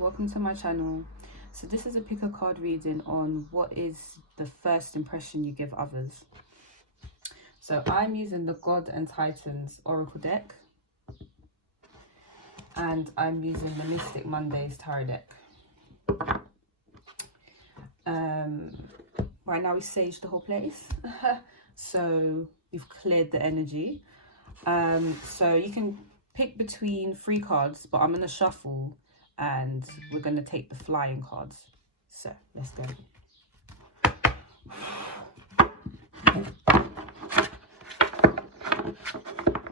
Welcome to my channel. So this is a pick a card reading on what is the first impression you give others. So I'm using the God and Titans Oracle deck, and I'm using the Mystic Mondays Tarot deck. Right now we saged the whole place. So we've cleared the energy. So you can pick between 3 cards, but I'm going to shuffle and we're going to take the flying cards. So let's go. Oh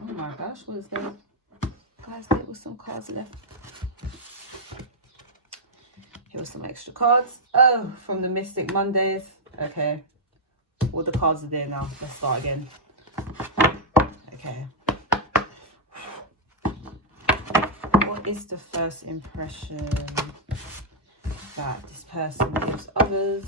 my gosh, what is that? Guys, there was some cards left. Here were some extra cards. Oh, from the Mystic Mondays. Okay. All the cards are there now. Let's start again. Okay. What is the first impression that this person gives others?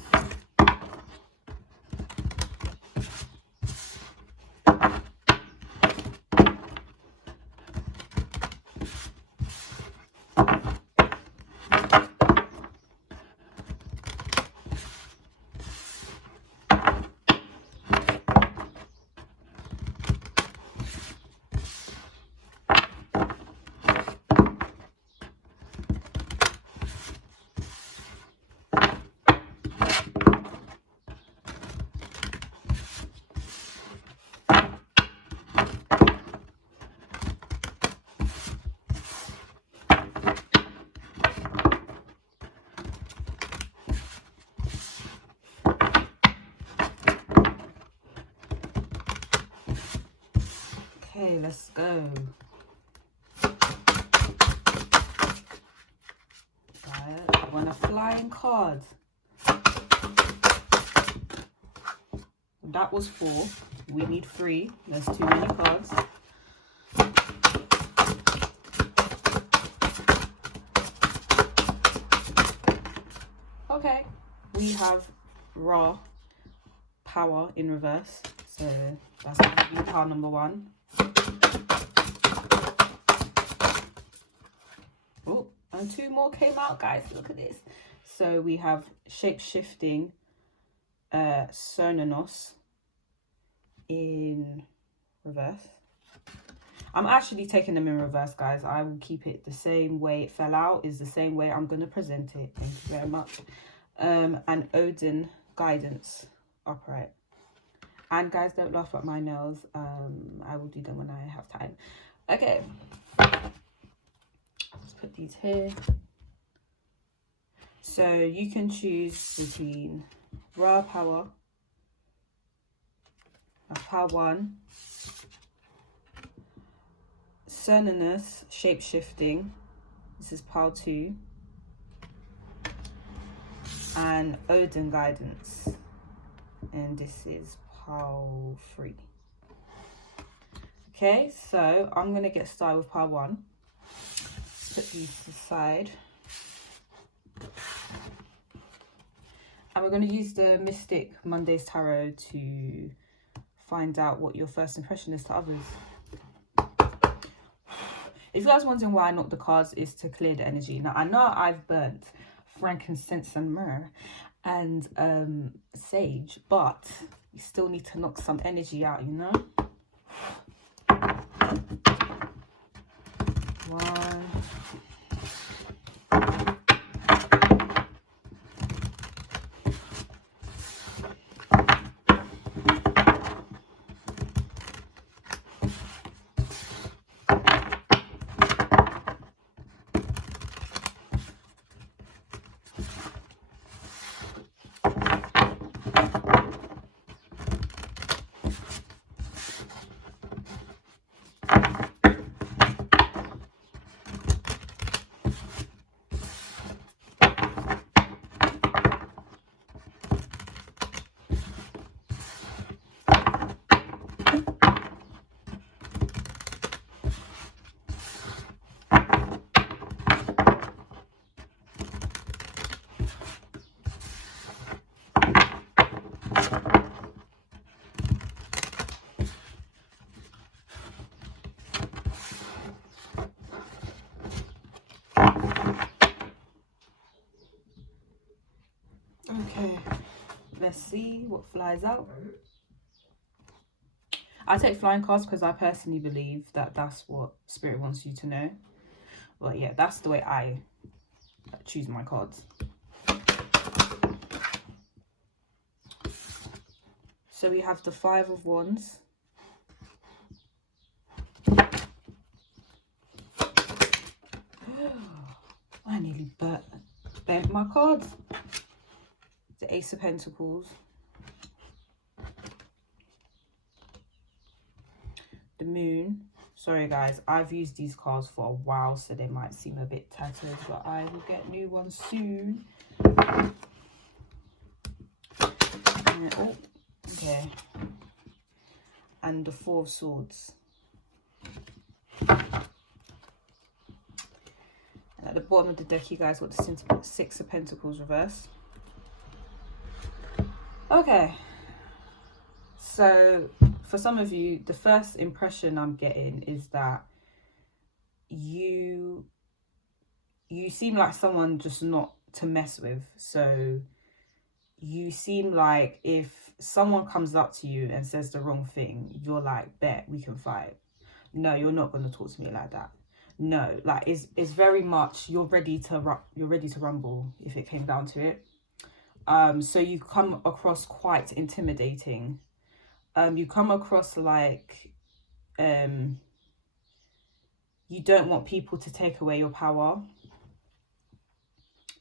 Okay, let's go. Right, I want a flying card. That was 4. We need 3. There's too many cards. Okay, we have Raw Power in reverse. So that's power number 1. Oh, and 2 more came out, guys. Look at this. So we have shape-shifting Cernunnos in reverse. I'm actually taking them in reverse, guys. I will keep it the same way it fell out, is the same way I'm going to present it. Thank you very much. And Odin guidance upright. And guys, don't laugh at my nails. I will do them when I have time. Okay. Let's put these here. So you can choose between Raw Power, Power 1, Cernunnos, shape-shifting. This is Power 2. And Odin guidance. And this is Power 3. Okay, so I'm going to get started with Power 1. Put these to the side. And we're going to use the Mystic Mondays Tarot to find out what your first impression is to others. If you guys wondering why I knocked the cards, is to clear the energy. Now, I know I've burnt frankincense and myrrh and sage, but you still need to knock some energy out, you know? 1. Okay, let's see what flies out. I take flying cards because I personally believe that that's what Spirit wants you to know. But yeah, that's the way I choose my cards. So we have the 5 of Wands. I nearly bent my cards. The Ace of Pentacles. The Moon. Sorry guys, I've used these cards for a while, so they might seem a bit tattered, but I will get new ones soon. Oh, okay. And the 4 of Swords. And at the bottom of the deck, you guys got the 6 of Pentacles reversed. Okay. So, for some of you, the first impression I'm getting is that you seem like someone just not to mess with. So, you seem like if someone comes up to you and says the wrong thing, you're like, bet, we can fight. No, you're not going to talk to me like that. No, like it's very much you're ready to rumble if it came down to it. So you come across quite intimidating. You come across like you don't want people to take away your power.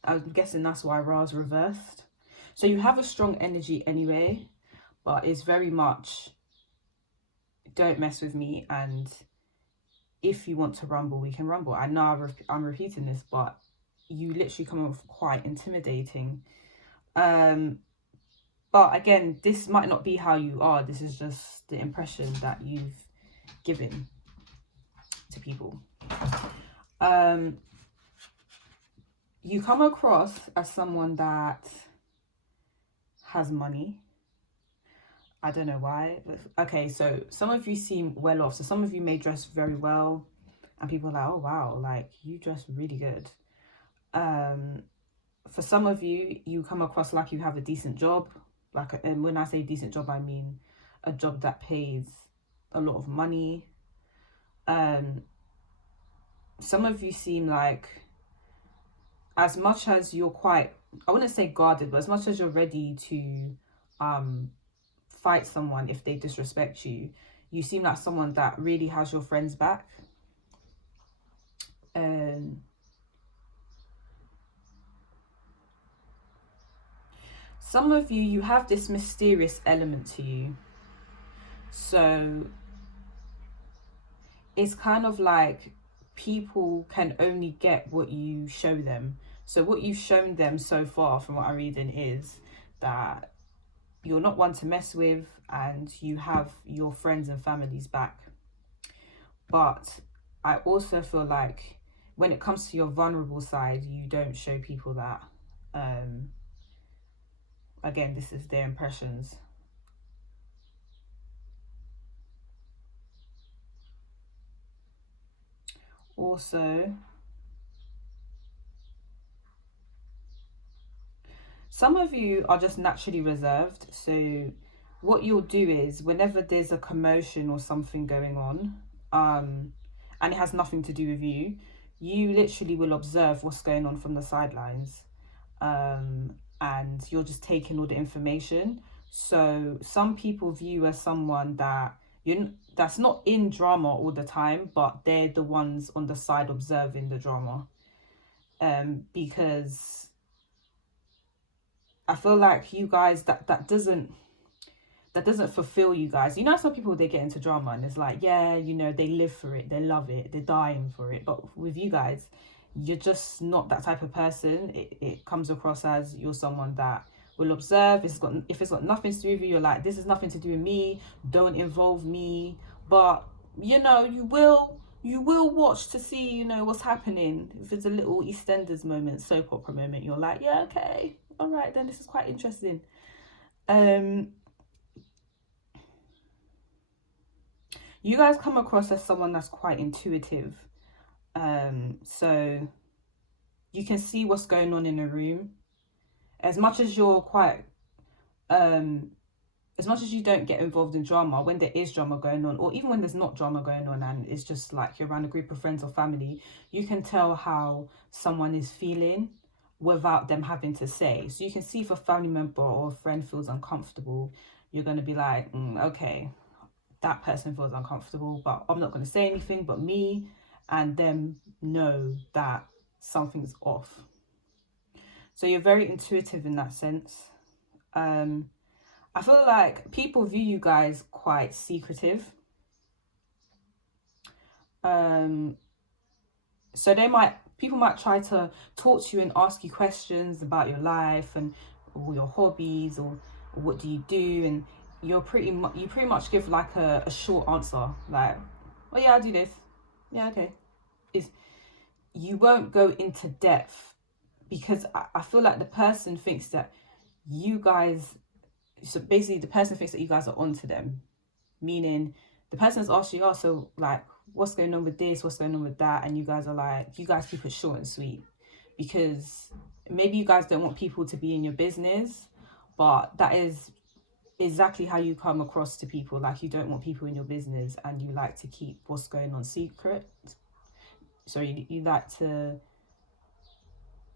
I'm guessing that's why Ra's reversed. So you have a strong energy anyway, but it's very much don't mess with me, and if you want to rumble, we can rumble. I know I'm repeating this, but you literally come off quite intimidating. But again, this might not be how you are. This is just the impression that you've given to people. You come across as someone that has money. I don't know why. Okay, so some of you seem well off. So some of you may dress very well, and people are like, oh wow, like you dress really good. For some of you, you come across like you have a decent job. Like, and when I say decent job, I mean a job that pays a lot of money. Some of you seem like, as much as you're quite, I wouldn't say guarded, but as much as you're ready to fight someone if they disrespect you, you seem like someone that really has your friends back. Some of you, you have this mysterious element to you. So it's kind of like people can only get what you show them. So what you've shown them so far, from what I'm reading, is that you're not one to mess with and you have your friends and families back. But I also feel like when it comes to your vulnerable side, you don't show people that. Again, this is their impressions. Also, some of you are just naturally reserved. So what you'll do is, whenever there's a commotion or something going on, and it has nothing to do with you, you literally will observe what's going on from the sidelines. And you're just taking all the information. So some people view you as someone that that's not in drama all the time, but they're the ones on the side observing the drama. Because I feel like you guys, that doesn't fulfill you guys. You know, some people, they get into drama and it's like, yeah, you know, they live for it, they love it, they're dying for it. But with you guys, you're just not that type of person. It comes across as you're someone that will observe. If it's got nothing to do with you, you're like, this is nothing to do with me, don't involve me. But you know, you will watch to see, you know, what's happening. If it's a little EastEnders moment, soap opera moment, you're like, yeah, okay, all right, then this is quite interesting. You guys come across as someone that's quite intuitive. So you can see what's going on in a room. as much as you're quite as much as you don't get involved in drama, when there is drama going on, or even when there's not drama going on and it's just like you're around a group of friends or family, you can tell how someone is feeling without them having to say. So you can see if a family member or a friend feels uncomfortable, you're going to be like, okay, that person feels uncomfortable, but I'm not going to say anything, but me and them know that something's off. So you're very intuitive in that sense. I feel like people view you guys quite secretive. So people might try to talk to you and ask you questions about your life and or your hobbies or what do you do, and you pretty much give like a short answer, like, oh yeah, I do this, yeah, okay. You won't go into depth because I feel like the person thinks that you guys, so basically the person thinks that you guys are onto them, meaning the person's asked you, oh, so like, what's going on with this, what's going on with that, and you guys are like, you guys keep it short and sweet because maybe you guys don't want people to be in your business, but that is exactly how you come across to people. Like, you don't want people in your business and you like to keep what's going on secret. So you like to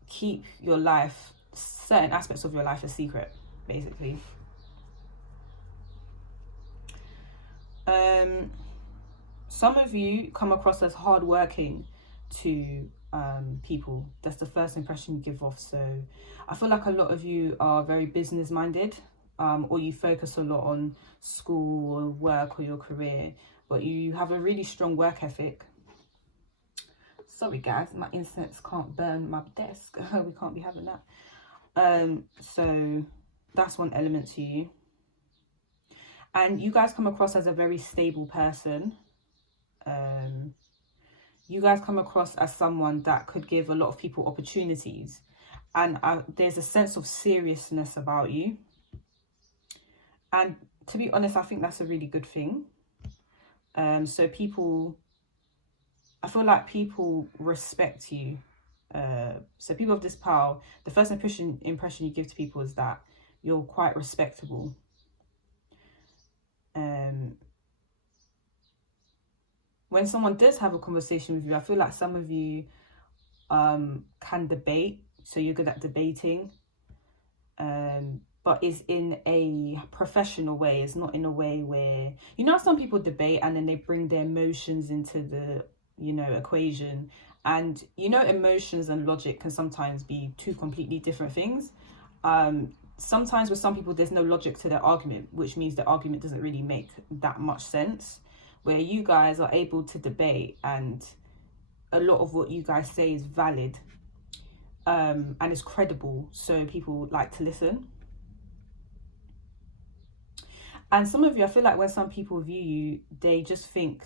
keep your life, certain aspects of your life, a secret, basically. Some of you come across as hardworking to people. That's the first impression you give off. So I feel like a lot of you are very business minded, or you focus a lot on school or work or your career, but you have a really strong work ethic. Sorry guys, my incense can't burn my desk. We can't be having that. So that's one element to you. And you guys come across as a very stable person. You guys come across as someone that could give a lot of people opportunities. And there's a sense of seriousness about you. And to be honest, I think that's a really good thing. So I feel like people respect you. So people of this power, the first impression you give to people is that you're quite respectable. When someone does have a conversation with you, I feel like some of you can debate, so you're good at debating, but it's in a professional way. It's not in a way where, you know, some people debate and then they bring their emotions into the, you know, equation, and you know, emotions and logic can sometimes be two completely different things. Sometimes with some people there's no logic to their argument, which means the argument doesn't really make that much sense, where you guys are able to debate and a lot of what you guys say is valid, and is credible, so people like to listen. And some of you, I feel like when some people view you, they just think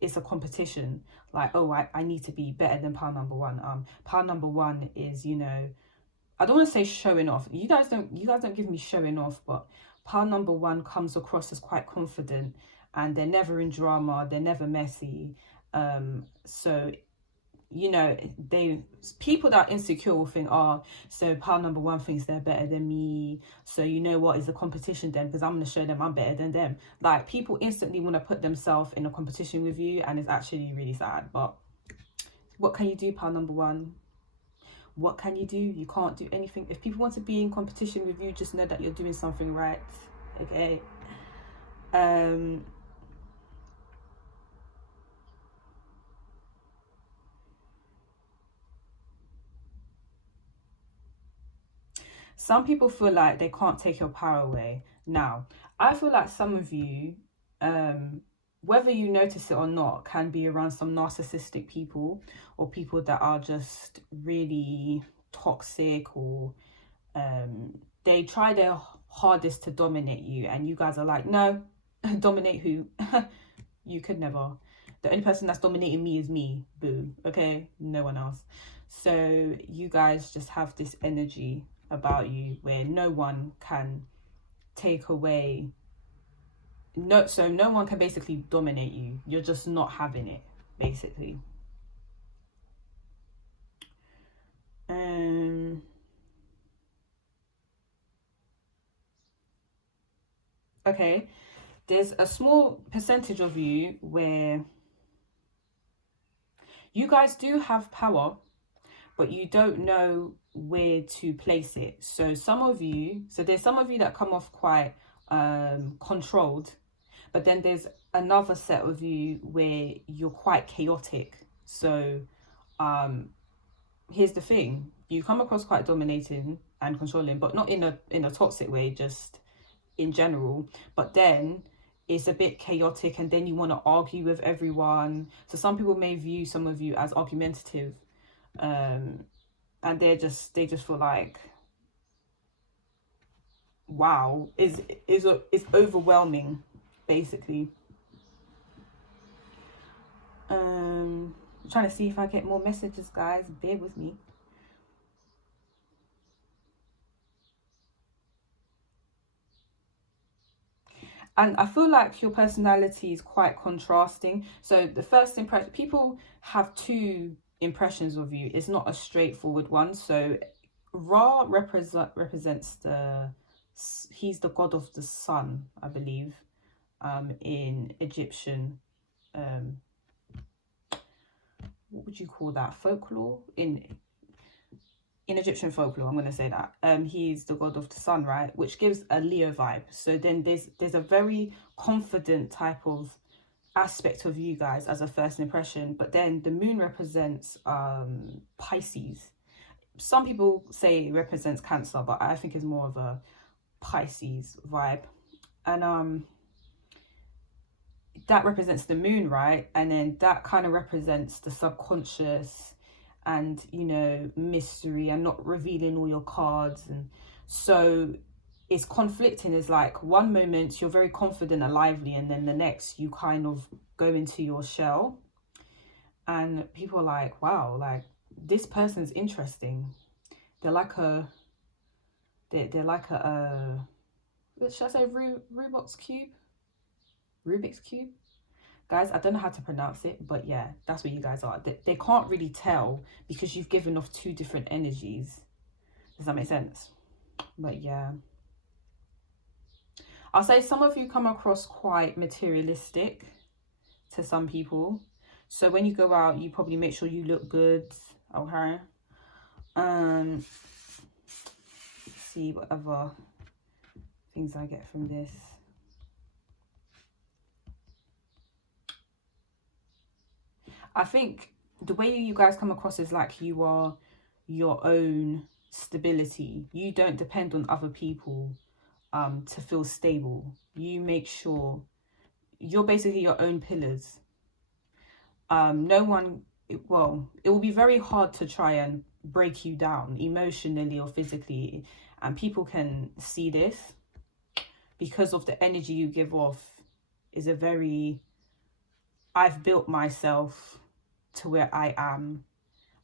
it's a competition, like, oh, I need to be better than pile number one. Pile number one is, you know, I don't want to say showing off. You guys don't give me showing off, but pile number one comes across as quite confident, and they're never in drama, they're never messy. So, you know, people that are insecure will think, oh, so pile number one thinks they're better than me, so you know what, is a competition then, because I'm going to show them I'm better than them. Like, people instantly want to put themselves in a competition with you, and it's actually really sad. But what can you do, pile number one? What can you do? You can't do anything. If people want to be in competition with you, just know that you're doing something right. Okay. Some people feel like they can't take your power away. Now, I feel like some of you, whether you notice it or not, can be around some narcissistic people, or people that are just really toxic, or they try their hardest to dominate you, and you guys are like, no, dominate who? You could never. The only person that's dominating me is me, boo, okay? No one else. So you guys just have this energy about you where no one can take away, so no one can basically dominate you. You're just not having it, basically. okay, there's a small percentage of you where you guys do have power, but you don't know where to place it. So there's some of you that come off quite controlled, but then there's another set of you where you're quite chaotic. So here's the thing, you come across quite dominating and controlling, but not in a toxic way, just in general. But then it's a bit chaotic, and then you want to argue with everyone. So some people may view some of you as argumentative, and they just feel like, wow, is overwhelming, basically. I'm trying to see if I get more messages, guys. Bear with me. And I feel like your personality is quite contrasting. So the first impression, people have two impressions of you. It's not a straightforward one. So Ra represents he's the god of the sun, I believe, in Egyptian, what would you call that, folklore? In Egyptian folklore, I'm going to say that he's the god of the sun, right, which gives a Leo vibe. So then there's a very confident type of aspect of you guys as a first impression. But then the moon represents Pisces. Some people say it represents Cancer, but I think it's more of a Pisces vibe. And that represents the moon, right? And then that kind of represents the subconscious and, you know, mystery and not revealing all your cards. And so it's conflicting. It's like one moment you're very confident and lively, and then the next you kind of go into your shell, and people are like, wow, like this person's interesting. They're like a should I say Rubik's cube? Guys, I don't know how to pronounce it, but yeah, that's what you guys are. They can't really tell because you've given off two different energies. Does that make sense? But yeah, I'll say some of you come across quite materialistic to some people. So when you go out, you probably make sure you look good. Okay. See what other things I get from this. I think the way you guys come across is like you are your own stability. You don't depend on other people to feel stable. You make sure you're basically your own pillars. No one, well, it will be very hard to try and break you down emotionally or physically, and people can see this because of the energy you give off. Is a very, I've built myself to where I am,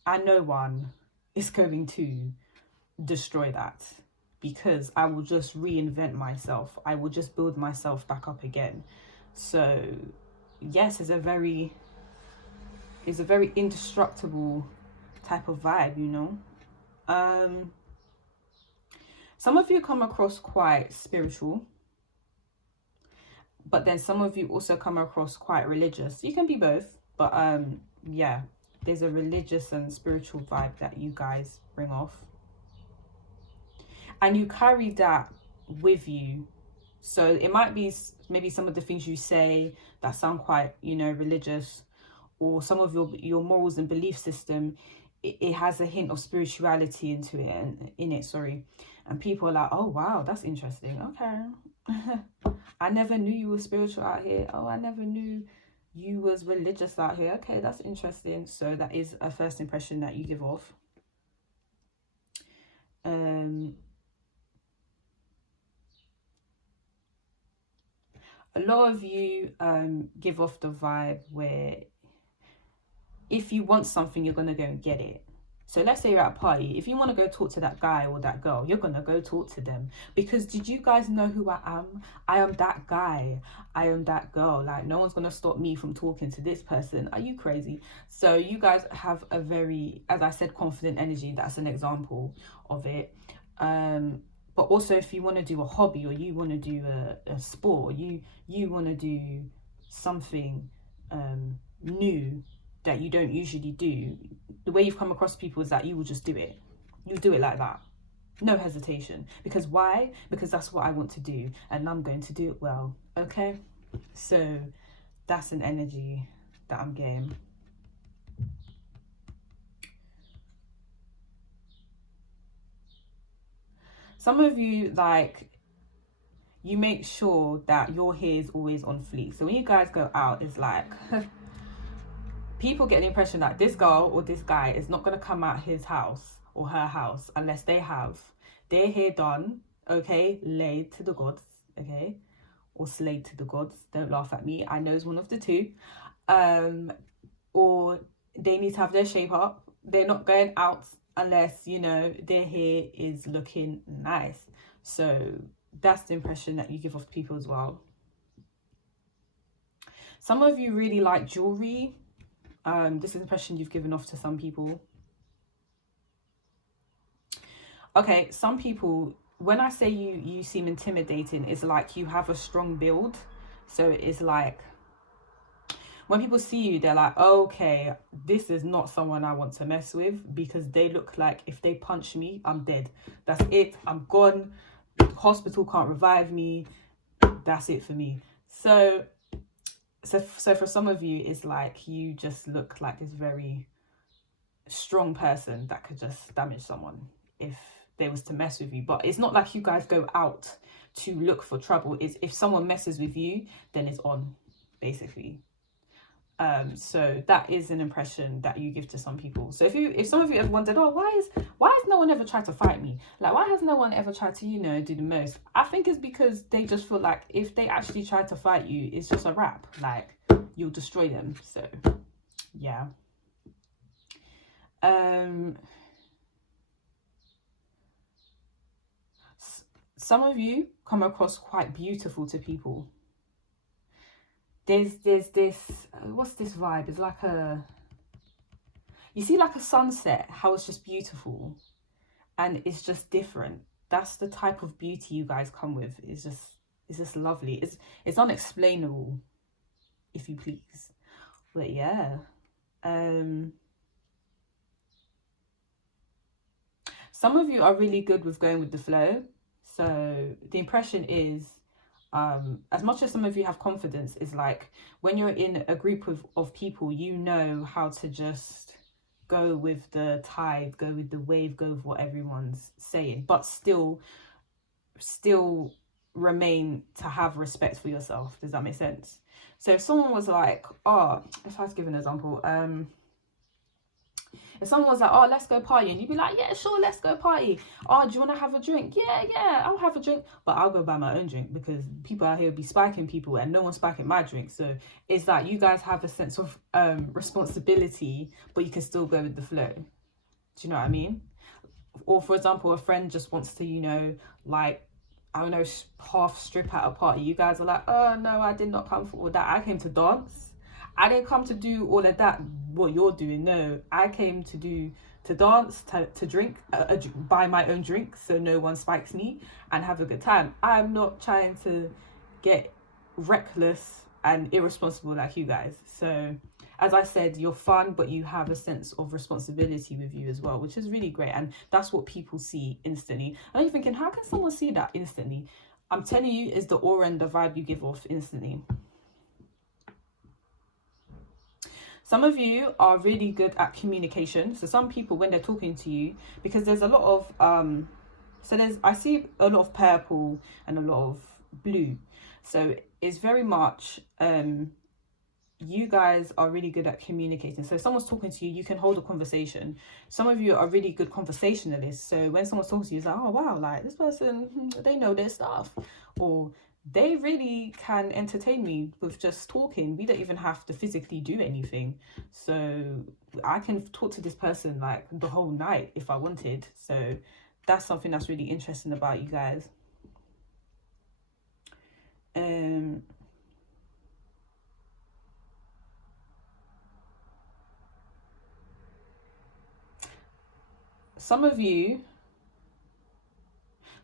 and no one is going to destroy that, because I will just reinvent myself. I will just build myself back up again. So yes, it's a very indestructible type of vibe, you know. Some of you come across quite spiritual, but then some of you also come across quite religious. You can be both, but yeah, there's a religious and spiritual vibe that you guys bring off, and you carry that with you. So it might be maybe some of the things you say that sound quite, you know, religious, or some of your morals and belief system, it has a hint of spirituality into it, and in it, sorry. And people are like, oh wow, that's interesting. Okay. I never knew you were spiritual out here. Oh, I never knew you was religious out here. Okay, that's interesting. So that is a first impression that you give off. A lot of you give off the vibe where if you want something, you're going to go and get it. So let's say you're at a party. If you want to go talk to that guy or that girl, you're going to go talk to them. Because did you guys know who I am? I am that guy. I am that girl. Like, no one's going to stop me from talking to this person. Are you crazy? So you guys have a very, as I said, confident energy. That's an example of it. But also if you want to do a hobby, or you want to do a sport, you want to do something new that you don't usually do, the way you've come across people is that you will just do it. You do it like that. No hesitation. Because why? Because that's what I want to do, and I'm going to do it well. Okay? So that's an energy that I'm getting. Some of you, like, you make sure that your hair is always on fleek. So when you guys go out, it's like people get the impression that this girl or this guy is not going to come out his house or her house unless they have their hair done, okay, laid to the gods, okay, or slayed to the gods. Don't laugh at me, I know it's one of the two. Or they need to have their shape up. They're not going out unless, you know, their hair is looking nice. So that's the impression that you give off to people as well. Some of you really like jewelry. This is the impression you've given off to some people. Okay, some people, when I say you seem intimidating, it's like you have a strong build. So it's like when people see you, they're like, okay, this is not someone I want to mess with, because they look like if they punch me, I'm dead. That's it. I'm gone. Hospital can't revive me. That's it for me. So for some of you, it's like you just look like this very strong person that could just damage someone if they was to mess with you. But it's not like you guys go out to look for trouble. It's if someone messes with you, then it's on, basically. So that is an impression that you give to some people. So if some of you have wondered, oh, why has no one ever tried to fight me? Like, why has no one ever tried to, you know, do the most? I think it's because they just feel like if they actually try to fight you, it's just a wrap. Like, you'll destroy them. So yeah. Some of you come across quite beautiful to people. There's this, what's this vibe? It's like you see like a sunset, how it's just beautiful and it's just different. That's the type of beauty you guys come with. It's just lovely. It's unexplainable, if you please. But yeah. Some of you are really good with going with the flow. So the impression is, as much as some of you have confidence, is like when you're in a group of people, you know how to just go with the tide, go with the wave, go with what everyone's saying, but still remain to have respect for yourself. Does that make sense? So if someone was like, oh, if I was to give an example, if someone was like, oh, let's go party, and you'd be like, yeah, sure, let's go party. Oh, do you want to have a drink? Yeah, I'll have a drink, but I'll go buy my own drink, because people out here be spiking people and no one's spiking my drink. So it's that you guys have a sense of responsibility, but you can still go with the flow. Do you know what I mean? Or for example, a friend just wants to, you know, like, I don't know, half strip at a party. You guys are like, oh no, I did not come for all that. I came to dance. I didn't come to do all of that, what you're doing. No, I came to dance, to drink, buy my own drink so no one spikes me, and have a good time. I'm not trying to get reckless and irresponsible like you guys. So as I said, you're fun, but you have a sense of responsibility with you as well, which is really great. And that's what people see instantly. And you're thinking, how can someone see that instantly? I'm telling you, it's the aura and the vibe you give off instantly. Some of you are really good at communication. So some people, when they're talking to you, because there's a lot of I see a lot of purple and a lot of blue. So it's very much you guys are really good at communicating. So if someone's talking to you, you can hold a conversation. Some of you are really good conversationalists. So when someone's talking to you, it's like, oh wow, like this person, they know their stuff, or they really can entertain me with just talking. We don't even have to physically do anything. So I can talk to this person like the whole night if I wanted. So that's something that's really interesting about you guys. Some of you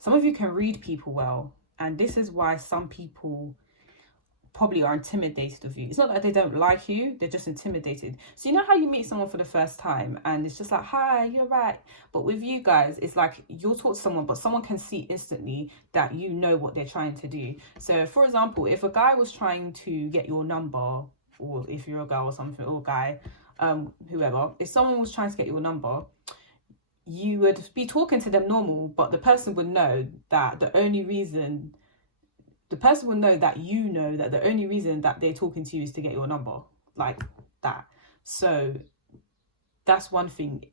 Some of you can read people well, and this is why some people probably are intimidated of you. It's not that they don't like you, they're just intimidated. So you know how you meet someone for the first time and it's just like, hi, you're right. But with you guys, it's like you'll talk to someone, but someone can see instantly that you know what they're trying to do. So for example, if a guy was trying to get your number, or if you're a girl or something, or a guy, whoever, if someone was trying to get your number, you would be talking to them normal, but the person would know that the only reason that the only reason that they're talking to you is to get your number, like that. So that's one thing.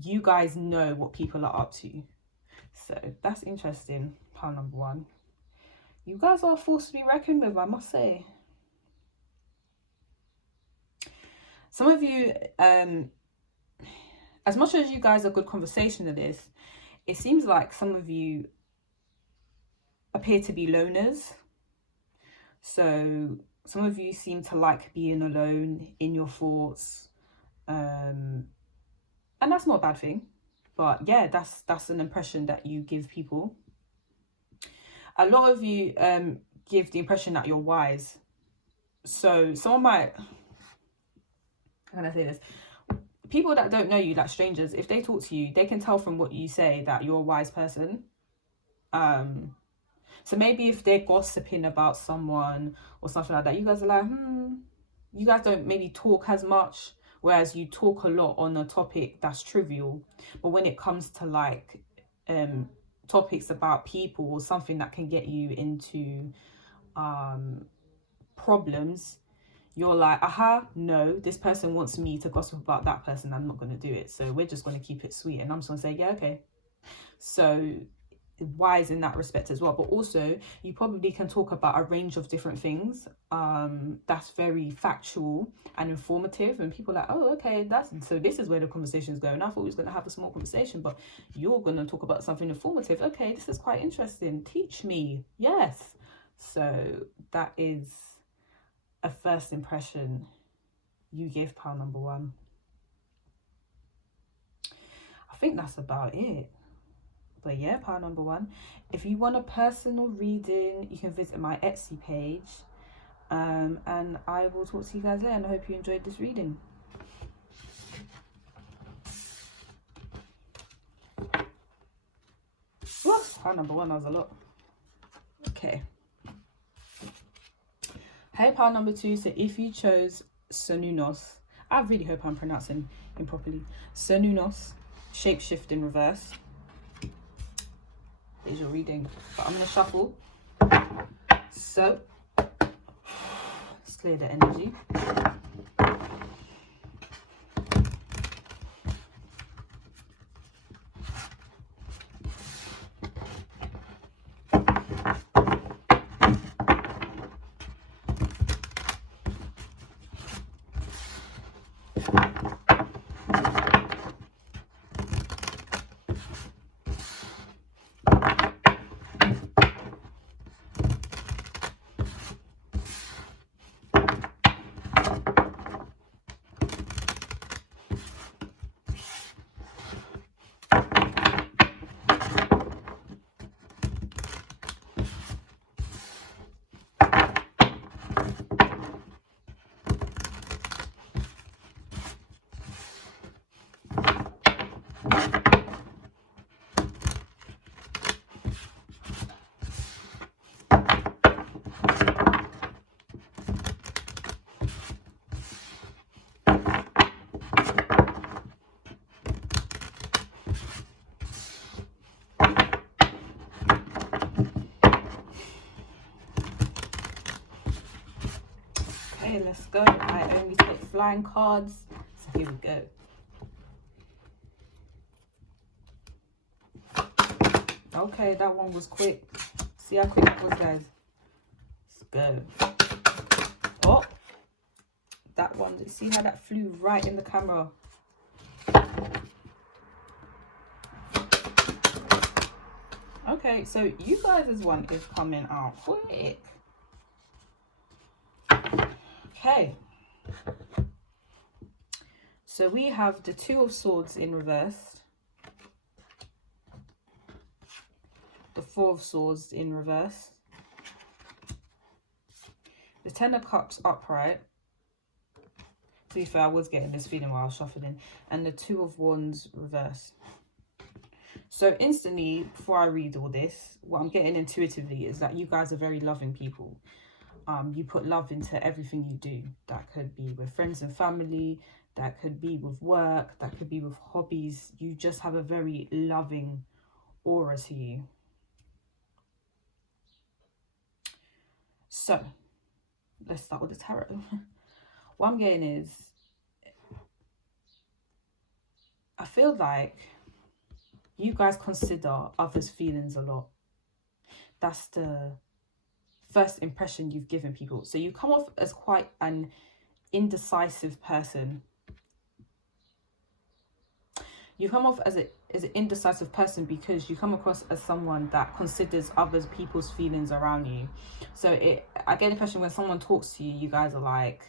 You guys know what people are up to. So that's interesting. Pile number 1. You guys are a force to be reckoned with, I must say. Some of you, as much as you guys are good conversationalists, it seems like some of you appear to be loners. So some of you seem to like being alone in your thoughts, and that's not a bad thing, but yeah, that's an impression that you give people. A lot of you give the impression that you're wise. So someone might, how can I say this, people that don't know you, like strangers, if they talk to you, they can tell from what you say that you're a wise person. So maybe if they're gossiping about someone or something like that, you guys are like, you guys don't maybe talk as much, whereas you talk a lot on a topic that's trivial. But when it comes to like topics about people or something that can get you into problems, you're like, no, this person wants me to gossip about that person, I'm not going to do it. So we're just going to keep it sweet. And I'm just going to say, yeah, okay. So wise in that respect as well. But also you probably can talk about a range of different things that's very factual and informative, and people are like, oh, okay, so this is where the conversation is going. I thought we was going to have a small conversation, but you're going to talk about something informative. Okay, this is quite interesting, teach me. Yes. So that is a first impression you give pile number 1. I think that's about it. But yeah, pile number 1. If you want a personal reading, you can visit my Etsy page. And I will talk to you guys later, and I hope you enjoyed this reading. Whoa, pile number 1, that was a lot. Okay. Hey, pile number 2. So if you chose Cernunnos, I really hope I'm pronouncing him properly. Cernunnos, shapeshift in reverse. Is your reading, but I'm going to shuffle. So let's clear the energy. Okay, let's go. I only take flying cards, so here we go. Okay, that one was quick. See how quick it was, guys. Let's go. Oh, that one. See how that flew right in the camera. Okay, so you guys' one is coming out quick. Okay. So we have the 2 of Swords in reverse, the Four of Swords in reverse, the Ten of Cups upright. To be fair, I was getting this feeling while I was shuffling, and the Two of Wands reverse. So instantly, before I read all this, what I'm getting intuitively is that you guys are very loving people. You put love into everything you do. That could be with friends and family, that could be with work, that could be with hobbies. You just have a very loving aura to you. So let's start with the tarot. What I'm getting is, I feel like you guys consider others' feelings a lot. That's the first impression you've given people. So you come off as quite an indecisive person. You come off as an indecisive person because you come across as someone that considers other people's feelings around you. So I get the impression when someone talks to you, you guys are like,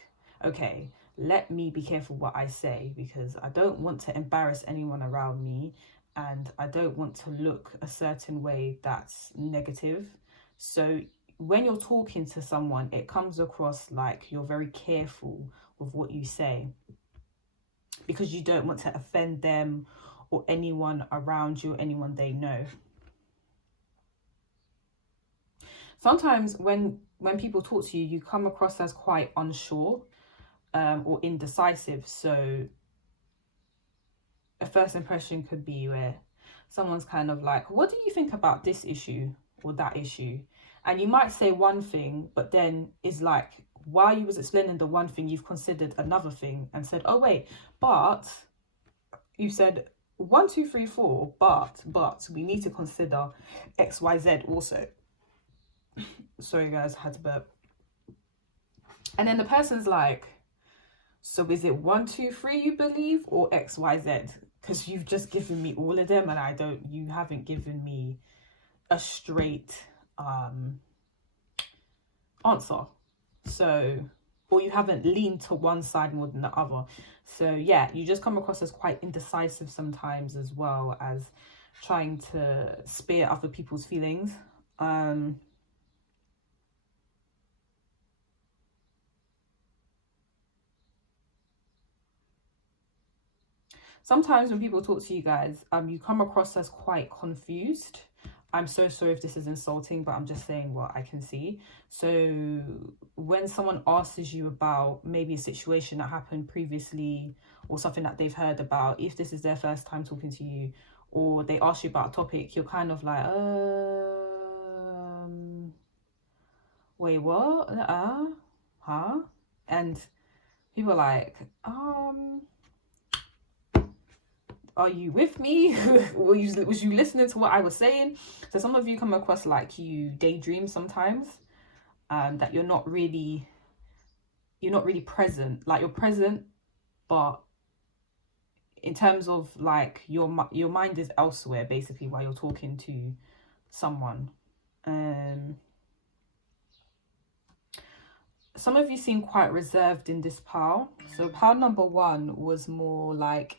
okay, let me be careful what I say, because I don't want to embarrass anyone around me, and I don't want to look a certain way that's negative. So when you're talking to someone, it comes across like you're very careful with what you say, because you don't want to offend them or anyone around you, or anyone they know. Sometimes when people talk to you, you come across as quite unsure or indecisive. So a first impression could be where someone's kind of like, what do you think about this issue or that issue? And you might say one thing, but then it's like, while you was explaining the one thing, you've considered another thing and said, oh wait, but you said 1, 2, 3, 4, but we need to consider XYZ also. Sorry guys, I had to burp. And then the person's like, so is it 1, 2, 3 you believe, or XYZ? Because you've just given me all of them, and you haven't given me a straight answer. So, or you haven't leaned to one side more than the other. So yeah, you just come across as quite indecisive sometimes, as well as trying to spear other people's feelings. Sometimes when people talk to you guys, you come across as quite confused. I'm so sorry if this is insulting, but I'm just saying what I can see. So when someone asks you about maybe a situation that happened previously, or something that they've heard about, if this is their first time talking to you, or they ask you about a topic, you're kind of like, wait, what? Huh? And people are like, are you with me? Was you listening to what I was saying? So some of you come across like you daydream sometimes, that you're not really present. Like you're present, but in terms of like your mind is elsewhere basically while you're talking to someone. Some of you seem quite reserved in this pile. So pile number 1 was more like